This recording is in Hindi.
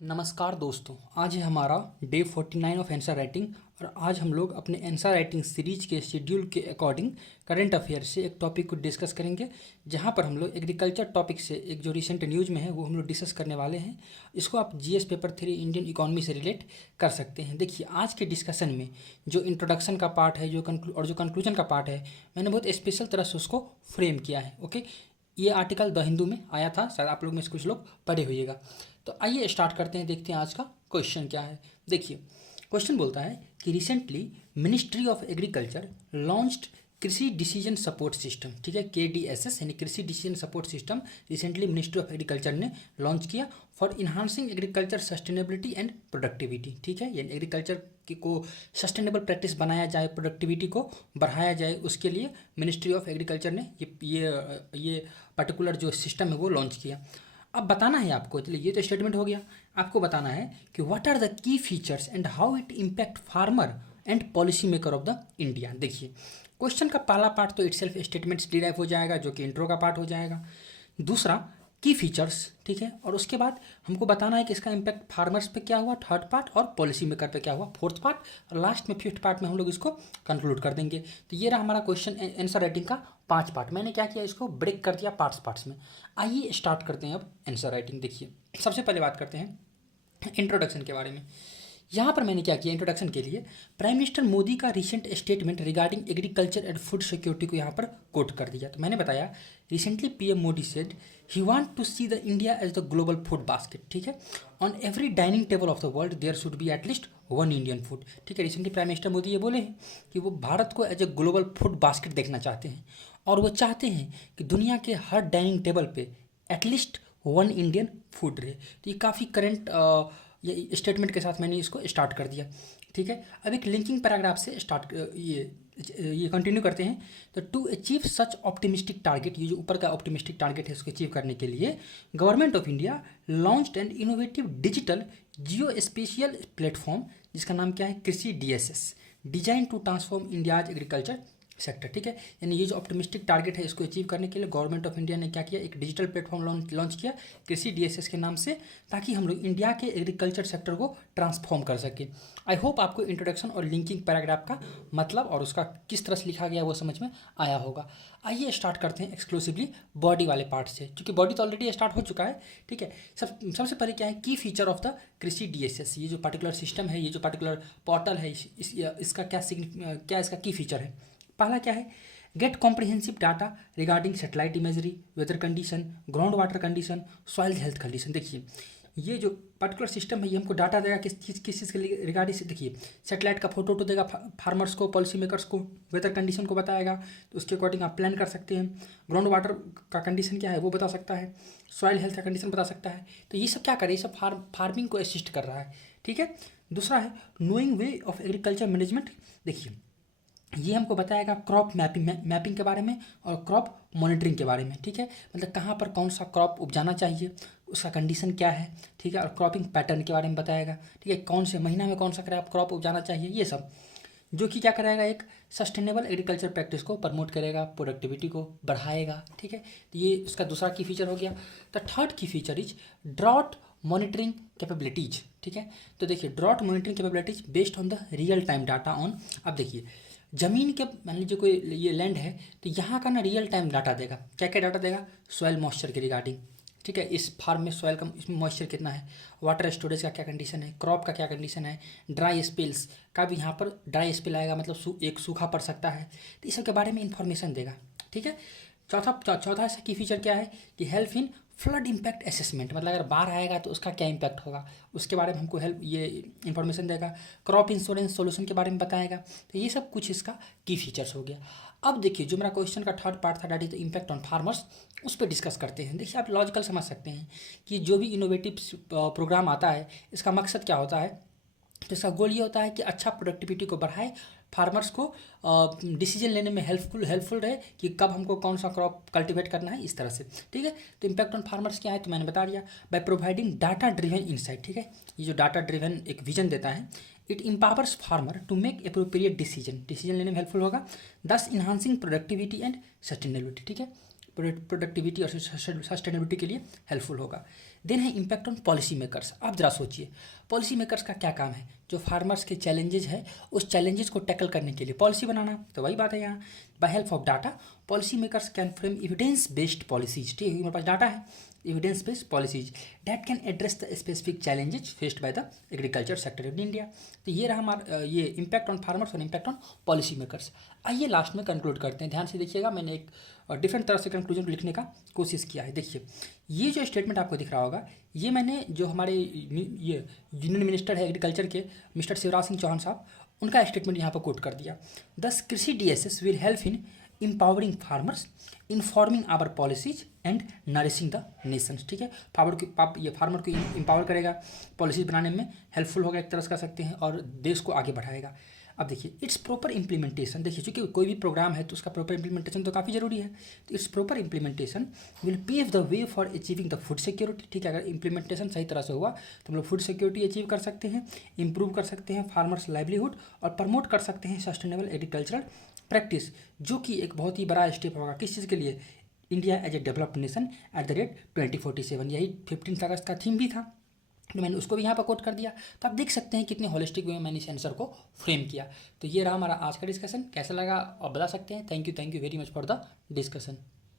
नमस्कार दोस्तों, आज है हमारा डे 49 ऑफ आंसर राइटिंग। और आज हम लोग अपने आंसर राइटिंग सीरीज के शेड्यूल के अकॉर्डिंग करंट अफेयर से एक टॉपिक को डिस्कस करेंगे, जहां पर हम लोग एग्रीकल्चर टॉपिक से एक जो रिसेंट न्यूज़ में है वो हम लोग डिस्कस करने वाले हैं। इसको आप जीएस पेपर 3 इंडियन इकोनॉमी से रिलेट कर सकते हैं। देखिए, आज के डिस्कशन में जो इंट्रोडक्शन का पार्ट है जो कंक्लूजन का पार्ट है, मैंने बहुत स्पेशल तरह से उसको फ्रेम किया है। ओके, ये आर्टिकल द हिंदू में आया था, शायद आप लोग में से कुछ लोग पढ़े होइएगा। तो आइए स्टार्ट करते हैं, देखते हैं आज का क्वेश्चन क्या है। देखिए, क्वेश्चन बोलता है कि recently ministry of agriculture launched कृषि डिसीजन सपोर्ट सिस्टम। ठीक है, KDSS यानी कृषि decision support system recently ministry of agriculture ने लॉन्च किया for enhancing agriculture sustainability and productivity. ठीक है, यानी एग्रीकल्चर को सस्टेनेबल प्रैक्टिस बनाया जाए, प्रोडक्टिविटी को बढ़ाया जाए, उसके लिए मिनिस्ट्री ऑफ एग्रीकल्चर ने ये पर्टिकुलर जो सिस्टम है वो लॉन्च किया। अब बताना है आपको, चलिए ये तो स्टेटमेंट हो गया। आपको बताना है कि what are the key features and how it impact farmer and policy maker of the India. देखिए, क्वेश्चन का पहला पार्ट तो इटसेल्फ स्टेटमेंट्स डिराइव हो जाएगा, जो कि इंट्रो का पार्ट हो जाएगा। दूसरा की फीचर्स, ठीक है, और उसके बाद हमको बताना है कि इसका इम्पैक्ट फार्मर्स पे क्या हुआ, थर्ड पार्ट, और पॉलिसी मेकर पे क्या हुआ, फोर्थ पार्ट, और लास्ट में फिफ्थ पार्ट में हम लोग इसको कंक्लूड कर देंगे। तो ये रहा हमारा क्वेश्चन आंसर राइटिंग का 5 पार्ट। मैंने क्या किया, इसको ब्रेक कर दिया पार्ट्स में। आइए स्टार्ट करते हैं अब आंसर राइटिंग। देखिए, सबसे पहले बात करते हैं इंट्रोडक्शन के बारे में। यहाँ पर मैंने क्या किया, इंट्रोडक्शन के लिए प्राइम मिनिस्टर मोदी का recent statement regarding agriculture and food security को यहाँ पर कोट कर दिया। तो मैंने बताया, recently PM Modi said he want to see the India as the global food basket. ठीक है, on every dining table of the world there should be at least one Indian food. ठीक है, रिसेंटली प्राइम मिनिस्टर मोदी ये बोले हैं कि वो भारत को as a global food basket देखना चाहते हैं, और वो चाहते हैं कि दुनिया के हर डाइनिंग टेबल पे एटलीस्ट वन इंडियन फूड रहे। तो ये काफ़ी करंट ये स्टेटमेंट के साथ मैंने इसको स्टार्ट कर दिया। ठीक है, अब एक लिंकिंग पैराग्राफ से स्टार्ट ये कंटिन्यू करते हैं। तो to achieve such optimistic target, ये जो ऊपर का ऑप्टिमिस्टिक टारगेट है उसको अचीव करने के लिए government of India launched and innovative digital geospatial platform, जिसका नाम क्या है, Krishi DSS, design to transform India's agriculture sector. ठीक है, यानी ये जो ऑप्टिमिस्टिक टारगेट है इसको अचीव करने के लिए गवर्नमेंट ऑफ इंडिया ने क्या किया, एक डिजिटल प्लेटफॉर्म लॉन्च किया कृषि DSS के नाम से, ताकि हम लोग इंडिया के एग्रीकल्चर सेक्टर को ट्रांसफॉर्म कर सके। आई होप आपको इंट्रोडक्शन और लिंकिंग पैराग्राफ का मतलब और उसका किस तरह से लिखा गया वो समझ में आया होगा। आइए स्टार्ट करते हैं एक्सक्लूसिवली बॉडी वाले पार्ट से, क्योंकि बॉडी तो ऑलरेडी स्टार्ट हो चुका है। ठीक है, सबसे पहले क्या है, की फीचर ऑफ द कृषि DSS। ये जो पर्टिकुलर सिस्टम है, ये जो पर्टिकुलर पोर्टल है, इसका क्या इसका की फीचर है। पहला क्या है, get comprehensive data regarding satellite imagery, weather condition, ground water condition, soil health condition. देखिए, ये जो पर्टिकुलर सिस्टम है ये हमको डाटा देगा किस चीज़ के रिगार्डिंग से। देखिए, सेटेलाइट का फोटो तो देगा फार्मर्स को, पॉलिसी मेकर्स को, वेदर कंडीशन को बताएगा, तो उसके अकॉर्डिंग आप प्लान कर सकते हैं। ग्राउंड वाटर का कंडीशन क्या है वो बता सकता है, सॉइल हेल्थ का कंडीशन बता सकता है। तो ये सब क्या करे, ये सब फार्मिंग को असिस्ट कर रहा है। ठीक है, दूसरा है knowing way of agriculture management. देखिए, ये हमको बताएगा क्रॉप मैपिंग के बारे में और क्रॉप मॉनिटरिंग के बारे में। ठीक है, मतलब कहाँ पर कौन सा क्रॉप उपजाना चाहिए, उसका कंडीशन क्या है। ठीक है, और क्रॉपिंग पैटर्न के बारे में बताएगा। ठीक है, कौन से महीना में कौन सा क्रॉप उपजाना चाहिए, ये सब, जो कि क्या कराएगा, एक सस्टेनेबल एग्रीकल्चर प्रैक्टिस को प्रमोट करेगा, प्रोडक्टिविटी को बढ़ाएगा। ठीक है, तो ये उसका दूसरा की फीचर हो गया। The third key feature is drought monitoring capabilities. ठीक है, तो देखिए, drought monitoring capabilities based on the real time data on. अब देखिए, ज़मीन के मान लीजिए कोई ये लैंड है, तो यहाँ का ना रियल टाइम डाटा देगा। क्या क्या डाटा देगा, सॉइल मॉइस्चर के रिगार्डिंग। ठीक है, इस फार्म में सॉइल का इसमें मॉइस्चर कितना है, वाटर स्टोरेज का क्या कंडीशन है, क्रॉप का क्या कंडीशन है, ड्राई स्पेल्स का भी यहाँ पर ड्राई स्पेल आएगा, मतलब एक सूखा पड़ सकता है, तो इस सब के बारे में इंफॉर्मेशन देगा। ठीक है, चौथा ऐसा की फीचर क्या है कि help in flood impact assessment, मतलब अगर बाढ़ आएगा तो उसका क्या इम्पैक्ट होगा, उसके बारे में हमको हेल्प ये इन्फॉर्मेशन देगा। क्रॉप इंश्योरेंस सॉल्यूशन के बारे में बताएगा। तो ये सब कुछ इसका की फीचर्स हो गया। अब देखिए, जो मेरा क्वेश्चन का थर्ड पार्ट था, that is the impact on farmers, उस पर डिस्कस करते हैं। देखिए, आप लॉजिकल समझ सकते हैं कि जो भी इनोवेटिव प्रोग्राम आता है, इसका मकसद क्या होता है। तो इसका गोल ये होता है कि अच्छा प्रोडक्टिविटी को बढ़ाए, फार्मर्स को डिसीजन लेने में हेल्पफुल रहे कि कब हमको कौन सा क्रॉप कल्टीवेट करना है, इस तरह से। ठीक है, तो इम्पैक्ट ऑन फार्मर्स क्या है, तो मैंने बता दिया, by providing data driven insight. ठीक है, ये जो डाटा ड्रिवन एक विजन देता है, it empowers farmer to make appropriate decision लेने में हेल्पफुल होगा, दस इन्हांसिंग प्रोडक्टिविटी एंड सस्टेनेबिलिटी। ठीक है, प्रोडक्टिविटी और सस्टेनेबिलिटी के लिए हेल्पफुल होगा। देन है इम्पैक्ट ऑन पॉलिसी मेकर्स। आप जरा सोचिए, पॉलिसी मेकर्स का क्या काम है? जो फार्मर्स के चैलेंजेस है उस चैलेंजेस को टैकल करने के लिए पॉलिसी बनाना, तो वही बात है यहाँ। By help of data policy makers can frame evidence based policies. ठीक है, मेरे पास डाटा है, evidence based policies that can address the specific challenges faced by the agriculture sector in India. तो ये रहा हमारा ये इम्पैक्ट ऑन फार्मर्स और इम्पैक्ट ऑन पॉलिसी मेकर्स। आइए लास्ट में कंक्लूड करते हैं। ध्यान से देखिएगा, मैंने एक डिफरेंट तरह से कंक्लूजन लिखने का कोशिश किया है। देखिए, ये जो स्टेटमेंट आपको दिख रहा होगा, ये मैंने जो हमारे ये यूनियन मिनिस्टर है एग्रीकल्चर के मिस्टर शिवराज सिंह चौहान साहब, उनका स्टेटमेंट यहाँ पर कोट कर दिया। दस कृषि DSS will help in empowering farmers, informing our policies and nourishing the nations। ठीक है, ये फार्मर को इम्पावर करेगा, पॉलिसीज बनाने में हेल्पफुल होगा एक तरह से कह सकते हैं, और देश को आगे बढ़ाएगा। अब देखिए इट्स प्रॉपर इम्प्लीमेंटेशन। देखिए चूँकि कोई भी प्रोग्राम है तो उसका प्रॉपर इम्प्लीमेंटेशन तो काफ़ी जरूरी है, तो its proper implementation will pave the way for achieving the food security. ठीक है, अगर इम्प्लीमेंटेशन सही तरह से हुआ तो हम लोग फूड सिक्योरिटी अचीव कर सकते हैं, इंप्रूव कर सकते हैं फार्मर्स लाइवलीहुड, और प्रमोट कर सकते हैं सस्टेनेबल एग्रीकल्चरल प्रैक्टिस, जो कि एक बहुत ही बड़ा स्टेप होगा किस चीज़ के लिए? India as a developed nation at the rate 2047। यही 15 अगस्त का थीम भी था, तो मैंने उसको भी यहाँ पर कोट कर दिया। तो आप देख सकते हैं कितने होलिस्टिक वे में मैंने इस आंसर को फ्रेम किया। तो ये रहा हमारा आज का डिस्कशन। कैसा लगा आप बता सकते हैं। Thank you very much for the discussion.